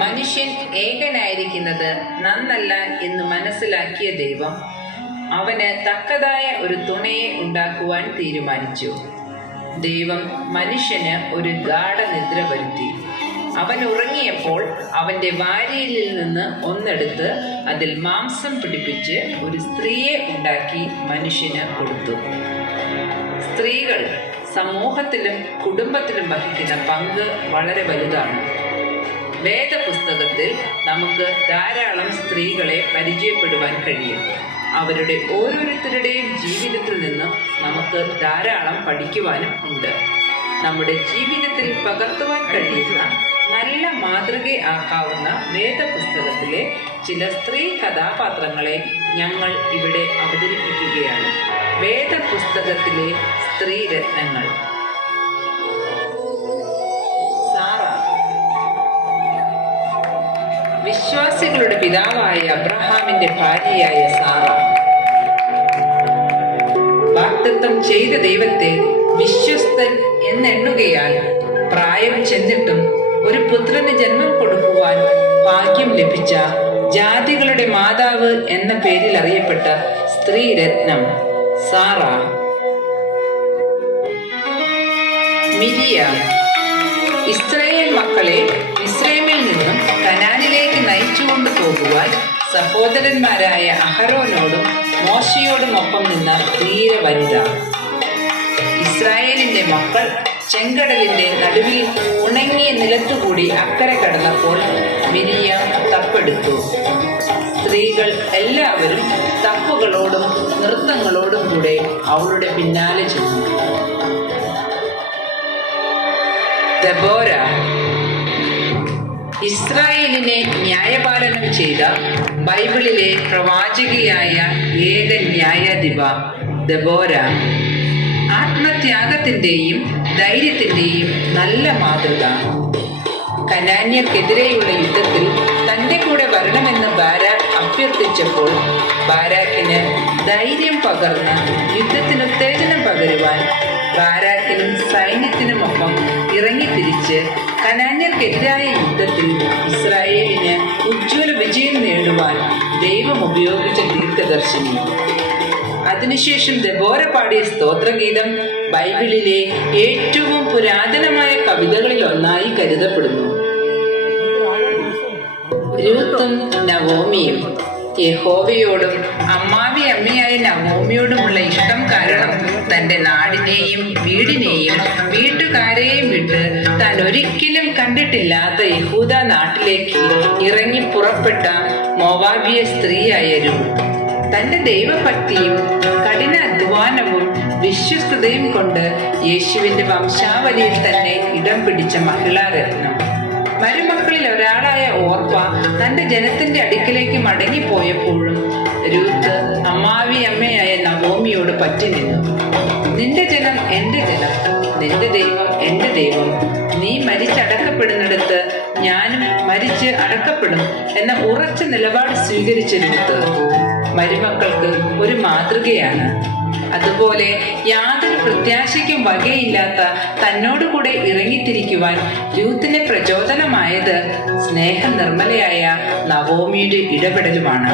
മനുഷ്യൻ ഏകനായിരിക്കുന്നത് നന്നല്ല എന്ന് മനസ്സിലാക്കിയ ദൈവം അവന് തക്കതായ ഒരു തുണയെ ഉണ്ടാക്കുവാൻ തീരുമാനിച്ചു. ദൈവം മനുഷ്യന് ഒരു ഗാഢനിദ്ര വരുത്തി. അവൻ ഉറങ്ങിയപ്പോൾ അവന്റെ വാരിയലിൽ നിന്ന് ഒന്നെടുത്ത് അതിൽ മാംസം പിടിപ്പിച്ച് ഒരു സ്ത്രീയെ ഉണ്ടാക്കി മനുഷ്യന് കൊടുത്തു. സ്ത്രീകൾ സമൂഹത്തിലും കുടുംബത്തിലും വഹിക്കുന്ന പങ്ക് വളരെ വലുതാണ്. വേദപുസ്തകത്തിൽ നമുക്ക് ധാരാളം സ്ത്രീകളെ പരിചയപ്പെടുവാൻ കഴിയും. അവരുടെ ഓരോരുത്തരുടെയും ജീവിതത്തിൽ നിന്നും നമുക്ക് ധാരാളം പഠിക്കുവാനും ഉണ്ട്. നമ്മുടെ ജീവിതത്തിൽ പകർത്തുവാൻ കഴിയുന്ന നല്ല മാതൃകയാക്കാവുന്ന വേദപുസ്തകത്തിലെ ചില സ്ത്രീ കഥാപാത്രങ്ങളെ ഞങ്ങൾ ഇവിടെ അവതരിപ്പിക്കുകയാണ്. വേദപുസ്തകത്തിലെ സ്ത്രീരത്നങ്ങൾ. സാറ, വിശ്വാസികളുടെ പിതാവായ അബ്രഹാമിന്റെ ഭാര്യയായ സാറ വാഗ്ദത്തം ചെയ്ത ദൈവത്തെ വിശ്വസ്തൻ എന്നെണ്ണുകയാൽ പ്രായം ചെന്നിട്ടും ഒരു പുത്രന് ജന്മം കൊടുക്കുവാൻ ഭാഗ്യം ലഭിച്ച ജാതികളുടെ മാതാവ് എന്ന പേരിൽ അറിയപ്പെട്ട സ്ത്രീരത്നം സാറ. മിരിയാം, ഇസ്രായേൽ മക്കളെ മിസ്രൈമിൽ നിന്നും കനാനിലേക്ക് നയിച്ചുകൊണ്ടു പോകുവാൻ സഹോദരന്മാരായ അഹരോനോടും മോശയോടും ഒപ്പം നിന്ന ധീര വനിത. ഇസ്രായേലിന്റെ മക്കൾ ചെങ്കടലിന്റെ നടുവിൽ ഉണങ്ങിയ നിലത്തുകൂടി അക്കരെ കടന്നപ്പോൾ മിരിയാം തപ്പെടുത്തു. സ്ത്രീകൾ എല്ലാവരും തപ്പുകളോടും നൃത്തങ്ങളോടും കൂടെ അവളുടെ പിന്നാലെ ചെന്നു. ദെബോര, ഇസ്രായേലിനെ ന്യായപാലനം ചെയ്ത ബൈബിളിലെ പ്രവാചകിയായ ഏക ന്യായാധിപ ദെബോര ആത്മത്യാഗത്തിന്റെയും ധൈര്യത്തിന്റെയും നല്ല മാതൃക. കനാന്യർക്കെതിരെയുള്ള യുദ്ധത്തിൽ തന്റെ കൂടെ വരണമെന്ന് ബാരാക്ക് അഭ്യർത്ഥിച്ചപ്പോൾ ബാരാക്കിന് ധൈര്യം പകർന്ന് യുദ്ധത്തിന് ഉത്തേജനം പകരുവാൻ ബാരാക്കിനും സൈന്യത്തിനുമൊപ്പം ഇറങ്ങിത്തിരിച്ച് കനാന്യർക്കെതിരായ യുദ്ധത്തിൽ ഇസ്രായേലിന് ഉജ്ജ്വല വിജയം നേടുവാൻ ദൈവം ഉപയോഗിച്ച ദീർഘദർശിനി. അതിനുശേഷം ദെബോര പാടിയ സ്തോത്രഗീതം ബൈബിളിലെ ഏറ്റവും പുരാതനമായ കവിതകളിൽ ഒന്നായി കരുതപ്പെടുന്നു. രൂത്തും നവോമിയും. യഹോവയോടും അമ്മാവി അമ്മയായ നവോമിയോടുമുള്ള ഇഷ്ടം കാരണം തന്റെ നാടിനെയും വീടിനെയും വീട്ടുകാരെയും വിട്ട് താൻ ഒരിക്കലും കണ്ടിട്ടില്ലാത്ത യഹൂദ നാട്ടിലേക്ക് ഇറങ്ങി പുറപ്പെട്ട മോവാബിയ സ്ത്രീയായ രൂത്ത് തന്റെ ദൈവഭക്തിയും കഠിന അധ്വാനവും വിശ്വസ്തതയും കൊണ്ട് യേശുവിന്റെ വംശാവലിയിൽ തന്നെ ഇടം പിടിച്ച മഹിളാരത്നം. മരുമക്കളിൽ ഒരാളായ ഓർപ്പ തന്റെ ജനത്തിന്റെ അടുക്കിലേക്ക് മടങ്ങിപ്പോയപ്പോഴും രൂത്ത് അമ്മാവി അമ്മയായ നവോമിയോട് പറ്റി നിന്നു. നിന്റെ ജനം എന്റെ ജനം, നിന്റെ ദൈവം എന്റെ ദൈവം. നീ മരിച്ചടക്കപ്പെടുന്നിടത്ത് ഞാനും മരിച്ച് അടക്കപ്പെടും എന്ന ഉറച്ച നിലപാട് സ്വീകരിച്ച രൂത്ത് മരുമക്കൾക്ക് ഒരു മാതൃകയാണ്. അതുപോലെ യാതൊരു പ്രത്യാശയ്ക്കും വകയില്ലാത്ത തന്നോടുകൂടെ ഇറങ്ങിത്തിരിക്കുവാൻ രൂത്തിന് പ്രചോദനമായത് സ്നേഹനിർമ്മലയായ നവോമിയുടെ ഇടപെടലുമാണ്.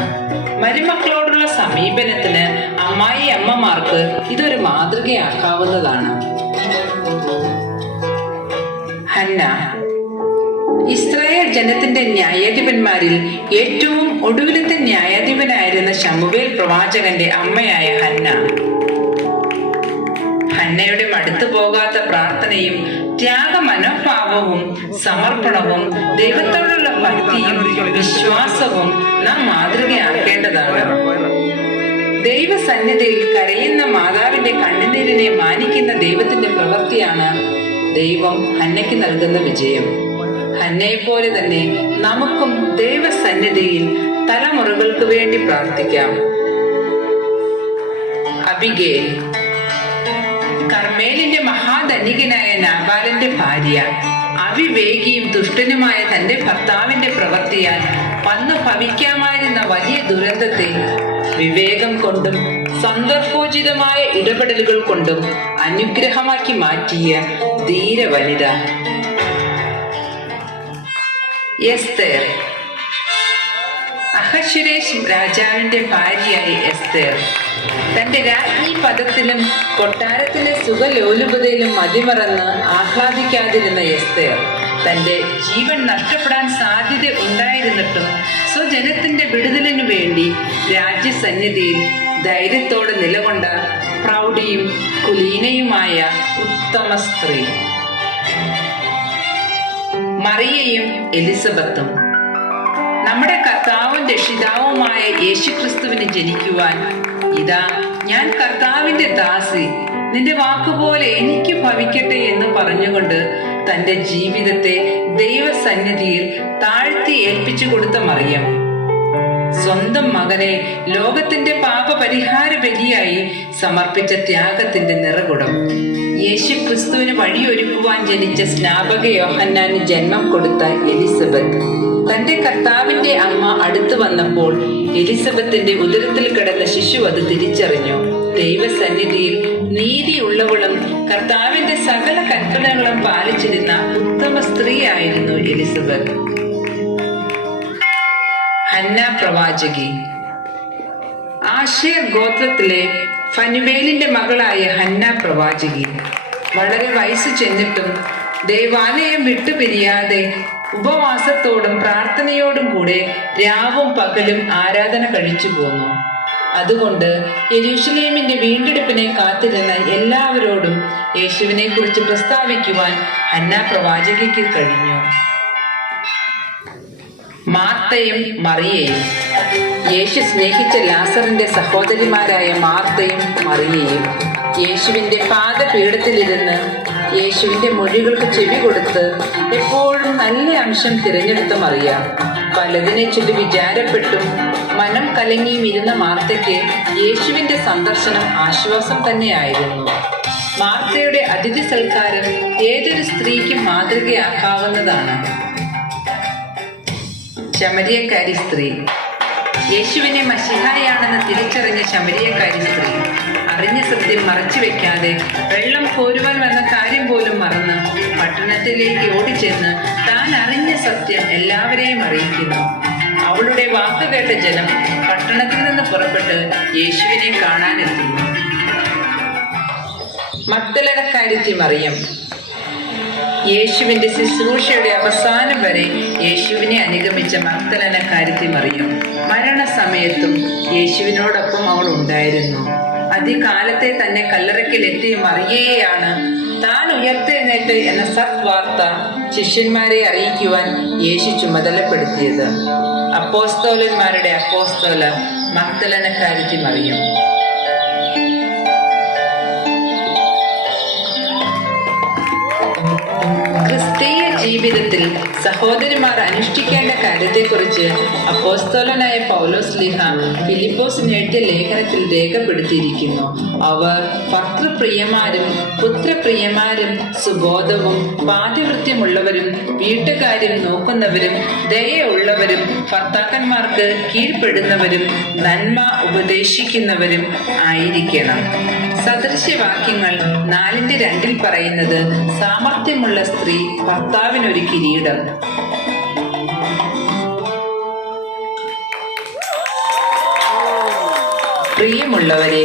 മരുമക്കളോടുള്ള സമീപനത്തിന് അമ്മായി അമ്മമാർക്ക് ഇതൊരു മാതൃകയാക്കാവുന്നതാണ്. ഹന്ന, ഇസ്രായേൽ ജനത്തിന്റെ ന്യായാധിപന്മാരിൽ ഏറ്റവും ഒടുവിലത്തെ ന്യായാധിപനായിരുന്ന ശമൂവേൽ പ്രവാചകന്റെ അമ്മയായ ഹന്ന. ഹന്നയുടെ മടുത്തു പോകാത്ത പ്രാർത്ഥനയും ത്യാഗ മനോഭാവവും സമർപ്പണവും ദൈവത്തോടുള്ള ഭക്തിയും വിശ്വാസവും നാം മാതൃകയാക്കേണ്ടതാണ്. ദൈവസന്നിധിയിൽ കരയുന്ന മാതാവിന്റെ കണ്ണുനീരിനെ മാനിക്കുന്ന ദൈവത്തിന്റെ പ്രവൃത്തിയാണ് ദൈവം ഹന്നയ്ക്ക് നൽകുന്ന വിജയം. ഹന്നയെ പോലെ തന്നെ നമുക്കും ദൈവസന്നിധിയിൽ തലമുറകൾക്ക് വേണ്ടി പ്രാർത്ഥിക്കാം. അബിഗേൽ, കർമ്മേലിന്റെ മഹാധനികനായ നാബാലിന്റെ ഭാര്യ. അവിവേകിയും ദുഷ്ടനുമായ തന്റെ ഭർത്താവിന്റെ പ്രവൃത്തിയാൽ വന്നു ഭവിക്കാമായിരുന്ന വലിയ ദുരന്തത്തെ വിവേകം കൊണ്ടും സന്ദർഭോചിതമായ ഇടപെടലുകൾ കൊണ്ടും അനുഗ്രഹമാക്കി മാറ്റിയ ധീര വനിത. എസ്തേർ. അഹശ്വേരോശ് രാജാവിന്റെ ഭാര്യയായി എസ്തേർ. തന്റെ രാജ്ഞി പദത്തിലും കൊട്ടാരത്തിലെ സുഖലോലുപതയിലും മതിമറന്ന് ആഹ്ലാദിക്കാതിരുന്ന എസ്തേർ തന്റെ ജീവൻ നഷ്ടപ്പെടാൻ സാധ്യത ഉണ്ടായിരുന്നിട്ടും സ്വജനത്തിന്റെ വിടുതലിനു വേണ്ടി രാജ്യസന്നിധിയിൽ ധൈര്യത്തോടെ നിലകൊണ്ട പ്രൗഢിയും കുലീനയുമായ ഉത്തമ സ്ത്രീ. മറിയയും എലിസബത്തും. നമ്മുടെ കർത്താവും രക്ഷിതാവുമായ യേശുക്രിസ്തുവിന് ജനിക്കുവാൻ ഇതാ ഞാൻ കർത്താവിന്റെ ദാസി, നിന്റെ വാക്കുപോലെ എനിക്ക് ഭവിക്കട്ടെ എന്ന് പറഞ്ഞുകൊണ്ട് തന്റെ ജീവിതത്തെ ദൈവസന്നിധിയിൽ താഴ്ത്തി ഏൽപ്പിച്ചു കൊടുത്ത മറിയം സ്വന്തം മകനെ ലോകത്തിന്റെ പാപപരിഹാര ബലിയായി സമർപ്പിച്ച ത്യാഗത്തിന്റെ നിറകുടം. യേശു ക്രിസ്തുവിന് വഴിയൊരുക്കുവാൻ ജനിച്ച സ്നാപക യോഹന്നാന് ജന്മം കൊടുത്ത എലിസബത്ത്. തന്റെ കർത്താവിന്റെ അമ്മ അടുത്തു വന്നപ്പോൾ എലിസബത്തിന്റെ ഉദരത്തിൽ കിടന്ന ശിശു അത് തിരിച്ചറിഞ്ഞു. ദൈവസന്നിധിയിൽ നീതിയുള്ളവളും കർത്താവിന്റെ സകല കൽപ്പനകളും പാലിച്ചിരുന്ന ഉത്തമ സ്ത്രീയായിരുന്നു എലിസബത്ത്. ഹന്ന പ്രവാചകി. ആശേർ ഗോത്രത്തിലെ ഫനുവേലിന്റെ മകളായ ഹന്ന പ്രവാചകി വളരെ വയസ്സ് ചെന്നിട്ടും ദേവാലയം വിട്ടുപിരിയാതെ ഉപവാസത്തോടും പ്രാർത്ഥനയോടും കൂടെ രാവും പകലും ആരാധന കഴിച്ചു പോന്നു. അതുകൊണ്ട് യെരൂശലേമിന്റെ വീണ്ടെടുപ്പിനെ കാത്തിരുന്ന എല്ലാവരോടും യേശുവിനെ കുറിച്ച് പ്രസ്താവിക്കുവാൻ ഹന്ന പ്രവാചകിക്ക് കഴിഞ്ഞു. മാർത്തയും മറിയയും. യേശു സ്നേഹിച്ച ലാസറിന്റെ സഹോദരിമാരായ മാർത്തയും മറിയയും യേശുവിന്റെ പാദപീഠത്തിലിരുന്ന് യേശുവിന്റെ മൊഴികൾക്ക് ചെവി കൊടുത്ത് എപ്പോഴും നല്ല അംശം തിരഞ്ഞെടുത്ത മറിയ പലതിനെ ചൊല്ലി വിചാരപ്പെട്ടും മനം കലങ്ങിയും ഇരുന്ന മാർത്തയ്ക്ക് യേശുവിന്റെ സന്ദർശനം ആശ്വാസം തന്നെയായിരുന്നു. മാർത്തയുടെ അതിഥി സൽക്കാരം ഏതൊരു സ്ത്രീക്കും മാതൃകയാക്കാവുന്നതാണ്. ശമരിയക്കാരി സ്ത്രീ. യേശുവിനെ മശിഹായാണെന്ന് തിരിച്ചറിഞ്ഞ ശമരിയക്കാരി സ്ത്രീ അറിഞ്ഞ സത്യം മറച്ചു വെക്കാതെ വെള്ളം കോരുവാൻ വന്ന കാര്യം പോലും മറന്ന് പട്ടണത്തിലേക്ക് ഓടിച്ചെന്ന് താൻ അറിഞ്ഞ സത്യം എല്ലാവരെയും അറിയിക്കുന്നു. അവളുടെ വാക്ക് കേട്ട ജനം പട്ടണത്തിൽ നിന്ന് പുറപ്പെട്ട് യേശുവിനെ കാണാനെത്തുന്നു. മഗ്ദലക്കാരത്തി മറിയം. യേശുവിന്റെ ശുശ്രൂഷയുടെ അവസാനം വരെ യേശുവിനെ അനുഗമിച്ച മഗ്ദലക്കാരത്തി മറിയം മരണസമയത്തും യേശുവിനോടൊപ്പം അവൾ ഉണ്ടായിരുന്നു. അതികാലത്തെ തന്നെ കല്ലറയ്ക്കൽ എത്തിയ മറിയയെയാണ് താൻ ഉയർത്തെഴുന്നേറ്റ് എന്ന സത്വാർത്ത ശിഷ്യന്മാരെ അറിയിക്കുവാൻ യേശു ചുമതലപ്പെടുത്തിയത്. അപ്പോസ്തോലന്മാരുടെ അപ്പോസ്തോല മഗ്ദലക്കാരത്തി മറിയം. ക്രിസ്തീയ ജീവിതത്തിൽ സഹോദരിമാർ അനുഷ്ഠിക്കേണ്ട കാര്യത്തെക്കുറിച്ച് അപ്പോസ്തലനായ പൗലോസ്ലീഹ ഫിലിപ്പോസിന് എഴുതിയ ലേഖനത്തിൽ രേഖപ്പെടുത്തിയിരിക്കുന്നു. അവർ ഭർതൃപ്രിയമാരും പുത്രപ്രിയമാരും സുബോധവും പാതിവൃത്യമുള്ളവരും വീട്ടുകാര്യം നോക്കുന്നവരും ദയയുള്ളവരും ഭർത്താക്കന്മാർക്ക് കീഴ്പ്പെടുന്നവരും നന്മ ഉപദേശിക്കുന്നവരും ആയിരിക്കണം. സദൃശ്യവാക്യങ്ങൾ 4:2 പറയുന്നത് സാമർത്ഥ്യമുള്ള സ്ത്രീ ഭർത്താവിനൊരു കിരീടം. പ്രിയമുള്ളവരെ,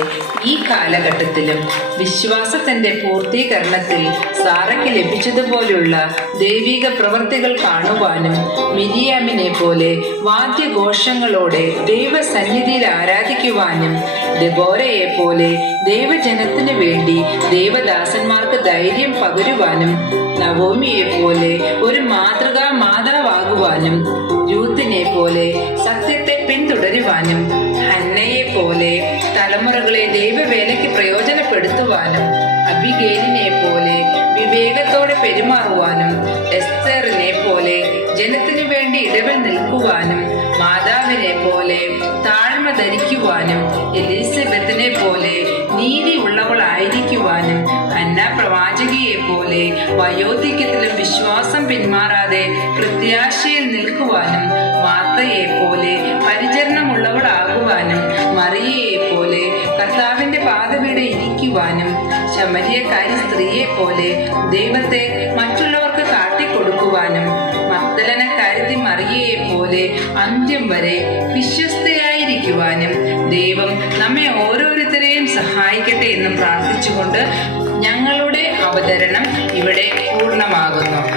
ഈ കാലഘട്ടത്തിലും വിശ്വാസത്തിന്റെ പൂർത്തീകരണത്തിൽ സാറയ്ക്ക് ലഭിച്ചതുപോലുള്ള ദൈവിക പ്രവർത്തികൾ കാണുവാനും മിരിയാമിനെ പോലെ വാദ്യഘോഷങ്ങളോടെ ദൈവസന്നിധിയിൽ ആരാധിക്കുവാനും ദെബോരയെ പോലെ ദൈവജനത്തിനു വേണ്ടി ദൈവദാസന്മാർക്ക് ധൈര്യം പകരുവാനും നവോമിയെ പോലെ ഒരു മാതൃകാ മാതാവാകുവാനും രൂത്തിനെ പോലെ സത്യത്തെ പിന്തുടരുവാനും ഹന്നയെ പോലെ തലമുറകളെ ദൈവവേലയ്ക്ക് പ്രയോജനപ്പെടുത്തുവാനും അബിഗേലിനെ പോലെ വിവേകത്തോടെ പെരുമാറുവാനും എസ്തേറിനെ പോലെ ജനത്തിനു വേണ്ടി ഇടവിൽ നിൽക്കുവാനും മാതാവിനെ പോലെ താഴ്മ ധരിക്കുവാനും എലിസബത്തിനെ പോലെ നീതി ഉള്ളവളായിരിക്കുവാനും ഹന്ന പ്രവാചകിയെ പോലെ വയോധിക്യത്തിലും വിശ്വാസം പിന്മാറാതെ പ്രത്യാശയിൽ നിൽക്കുവാനും മാർത്തയെ പോലെ പരിചരണമുള്ളവളാകുവാനും മറിയയെ പോലെ കർത്താവിന്റെ പാദപീഠ ഇരിക്കുവാനും ശമരിയക്കാരി സ്ത്രീയെ പോലെ ദൈവത്തെ മറ്റുള്ളവർക്ക് കാട്ടിക്കൊടുക്കുവാനും മഗ്ദലക്കാരത്തി പോലെ അന്ത്യം വരെ വിശ്വസ്തയായിരിക്കുവാനും ദൈവം നമ്മെ ഓരോരുത്തരെയും സഹായിക്കട്ടെ എന്ന് പ്രാർത്ഥിച്ചുകൊണ്ട് ഞങ്ങളുടെ അവതരണം ഇവിടെ പൂർണ്ണമാകുന്നു.